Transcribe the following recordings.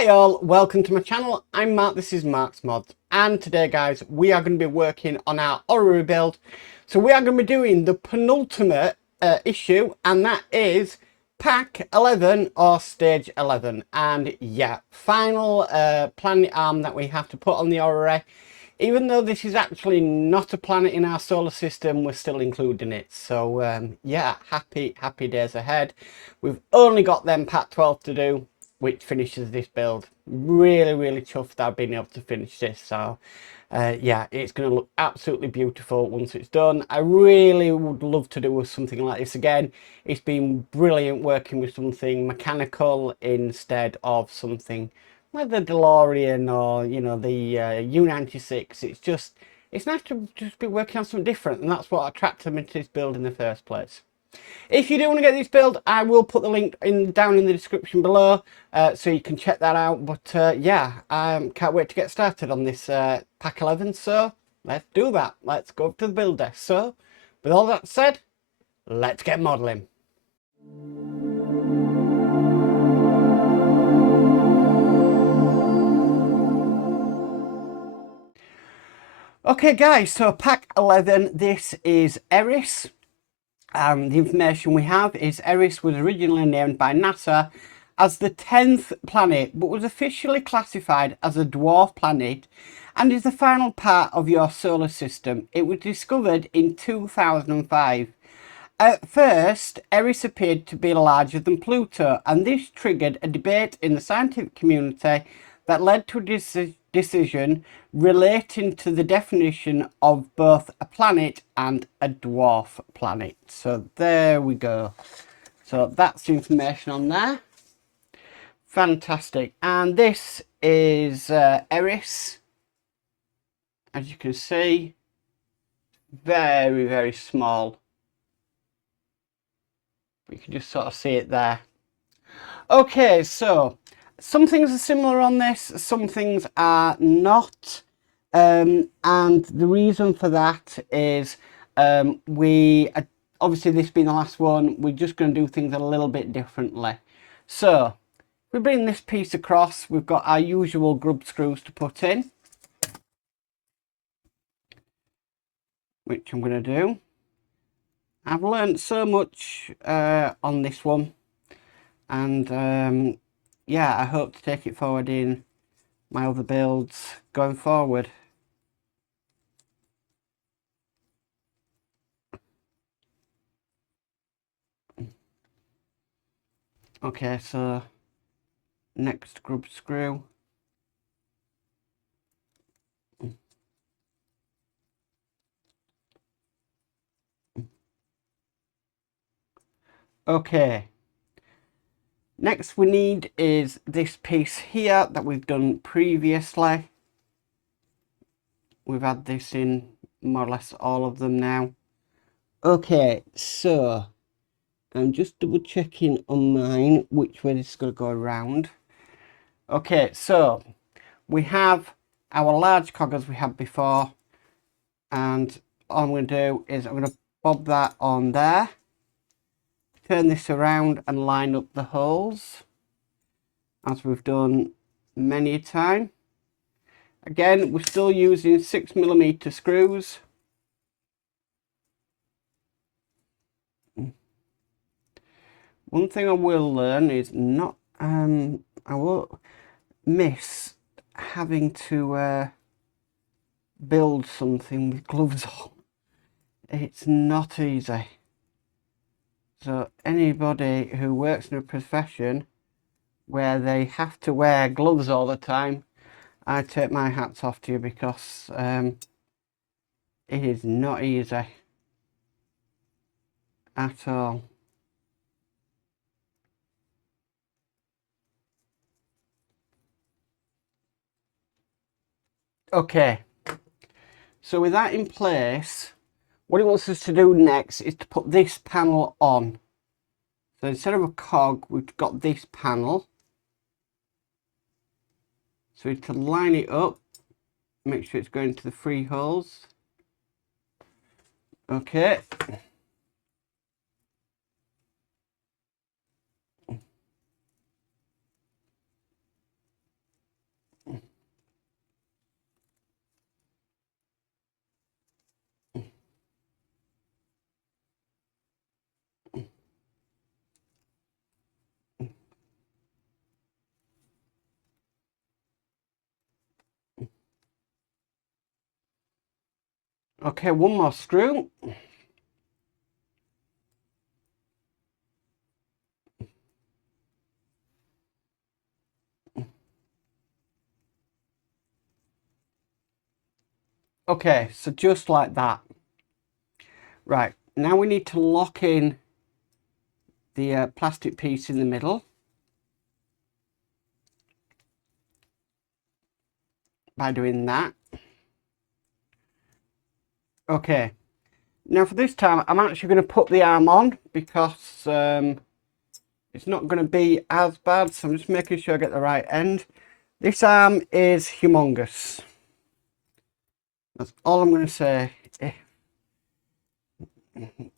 Hi all, welcome to my channel. I'm Mark, this is Mark's Mods, and today guys we are going to be working on our Orrery build. So we are going to be doing the penultimate issue, and that is pack 11 or stage 11. And yeah, final planet arm that we have to put on the Orrery. Even though this is actually not a planet in our solar system, we're still including it. So yeah, happy days ahead. We've only got them pack 12 to do, which finishes this build. Really chuffed that I've been able to finish this. So yeah, it's going to look absolutely beautiful once it's done. I really would love to do something like this again. It's been brilliant working with something mechanical instead of something like the DeLorean or, you know, the U-96. It's nice to just be working on something different, and that's what attracted me to this build in the first place. If you do want to get this build, I will put the link down in the description below, so you can check that out. But yeah, can't wait to get started on this pack 11. So let's do that. Let's go up to the build desk. So with all that said, let's get modelling. Okay guys, so pack 11, this is Eris. The information we have is Eris was originally named by NASA as the 10th planet, but was officially classified as a dwarf planet and is the final part of your solar system. It was discovered in 2005. At first, Eris appeared to be larger than Pluto, and this triggered a debate in the scientific community that led to a decision relating to the definition of both a planet and a dwarf planet. So there we go. So that's the information on there. Fantastic. And this is Eris. As you can see, very small. You can just sort of see it there. Okay, so some things are similar on this, some things are not. And the reason for that is obviously this being the last one, we're just going to do things a little bit differently. So we bring this piece across, we've got our usual grub screws to put in, which I'm going to do. I've learned so much on this one, and yeah, I hope to take it forward in my other builds going forward. Okay, so next grub screw. Okay, next we need is this piece here that we've done previously. We've had this in more or less all of them now. Okay, so I'm just double checking on mine which way this is going to go around. Okay, so we have our large cog as we had before, and all I'm going to do is I'm going to bob that on there, turn this around and line up the holes as we've done many a time. Again, we're still using 6mm screws. One thing I will learn is not I won't miss having to build something with gloves on. It's not easy. So anybody who works in a profession where they have to wear gloves all the time, I take my hats off to you, because it is not easy at all. Okay, so with that in place, what it wants us to do next is to put this panel on. So instead of a cog, we've got this panel. So we can line it up, make sure it's going to the 3 holes. Okay. Okay, one more screw. Okay, so just like that. Right, now we need to lock in the plastic piece in the middle by doing that. Okay, now for this time I'm actually going to put the arm on because it's not going to be as bad, so I'm just making sure I get the right end. This arm is humongous. That's all I'm going to say.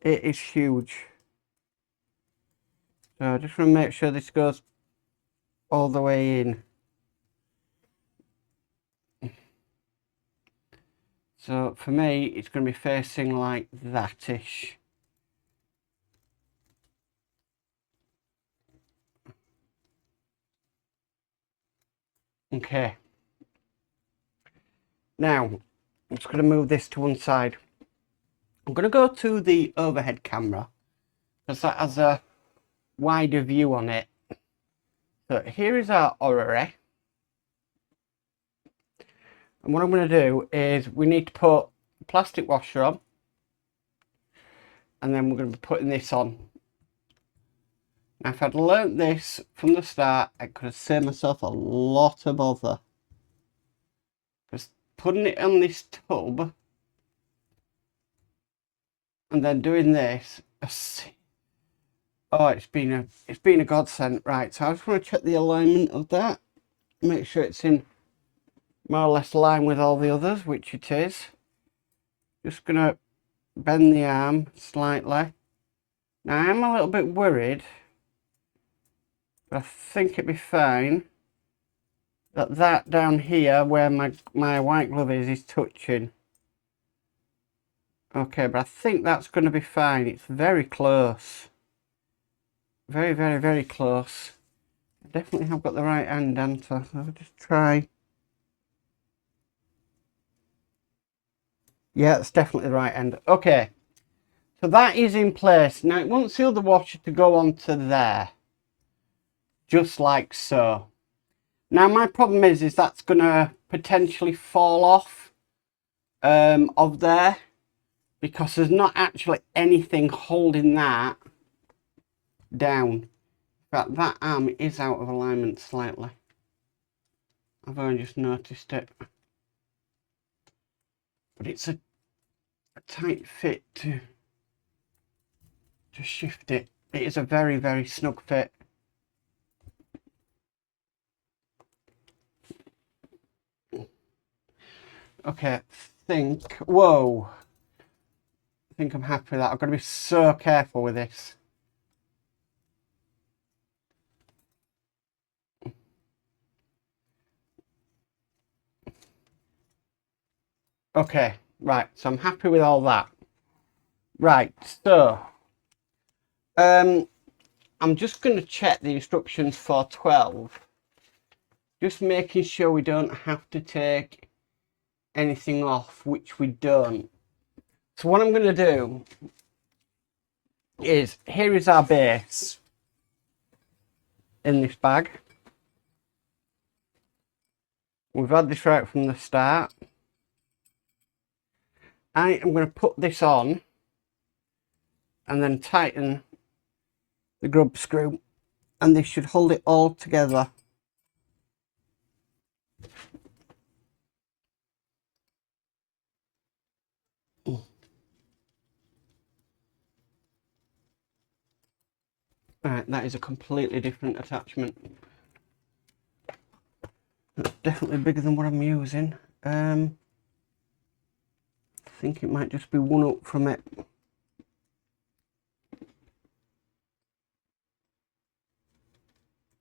It is huge. So I just want to make sure this goes all the way in. So for me, it's going to be facing like that-ish. Okay. Now, I'm just going to move this to one side. I'm going to go to the overhead camera because that has a wider view on it. So here is our orrery. And what I'm going to do is we need to put a plastic washer on. And then we're going to be putting this on. Now, if I'd learnt this from the start, I could have saved myself a lot of bother. Just putting it on this tub and then doing this. Oh, it's been a godsend. Right, so I just want to check the alignment of that. Make sure it's in more or less line with all the others, which it is. Just gonna bend the arm slightly. Now I am a little bit worried, but I think it'd be fine that down here where my white glove is touching. Okay, but I think that's going to be fine. It's very close. Very, very, very close. I definitely have got the right hand answer. So I'll just try. Yeah, it's definitely the right end. Okay, so that is in place. Now it wants the other washer to go onto there. Just like so. Now my problem is that's going to potentially fall off of there because there's not actually anything holding that down. In fact, that arm is out of alignment slightly. I've only just noticed it. But it's a tight fit to shift it. It is a very, very snug fit. Okay, I think, whoa. I think I'm happy with that. I've got to be so careful with this. Okay, right, so I'm happy with all that. Right, so I'm just going to check the instructions for 12. Just making sure we don't have to take anything off, which we don't. So what I'm going to do is, here is our base in this bag. We've had this right from the start. I am going to put this on and then tighten the grub screw, and this should hold it all together. Right, that is a completely different attachment. That's definitely bigger than what I'm using. I think it might just be one up from it.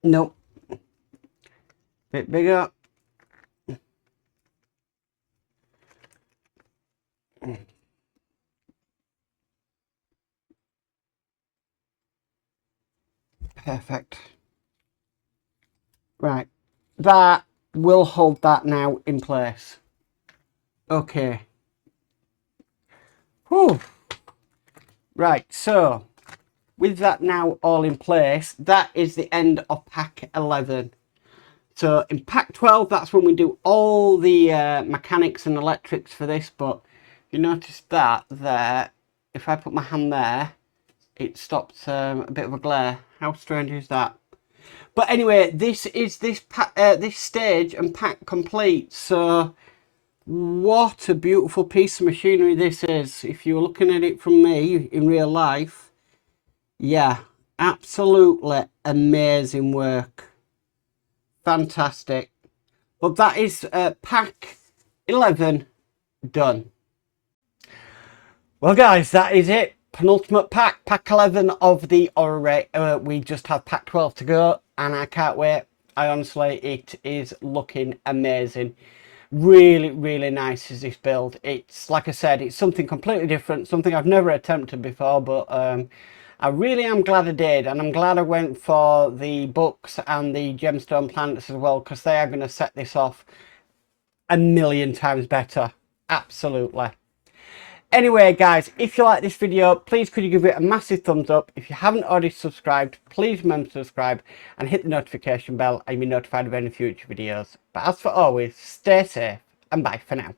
Nope. Bit bigger. Perfect. Right, that will hold that now in place. Okay. Whew. Right, so with that now all in place, that is the end of pack 11. So in pack 12, that's when we do all the mechanics and electrics for this. But you notice that there, if I put my hand there, it stops a bit of a glare. How strange is that? But anyway, this is this stage and pack complete. So what a beautiful piece of machinery this is. If you're looking at it from me in real life, yeah, absolutely amazing work. Fantastic. But that is pack 11 done. Well guys, that is it. Penultimate pack, pack 11 of the Orrery. We just have pack 12 to go and I can't wait. I honestly, it is looking amazing. Really, really nice is this build. It's, like I said, it's something completely different, something I've never attempted before, but I really am glad I did, and I'm glad I went for the books and the gemstone planets as well, because they are going to set this off a million times better. Absolutely. Anyway guys, if you like this video, please could you give it a massive thumbs up. If you haven't already subscribed, please remember to subscribe and hit the notification bell and you'll be notified of any future videos. But as for always, stay safe and bye for now.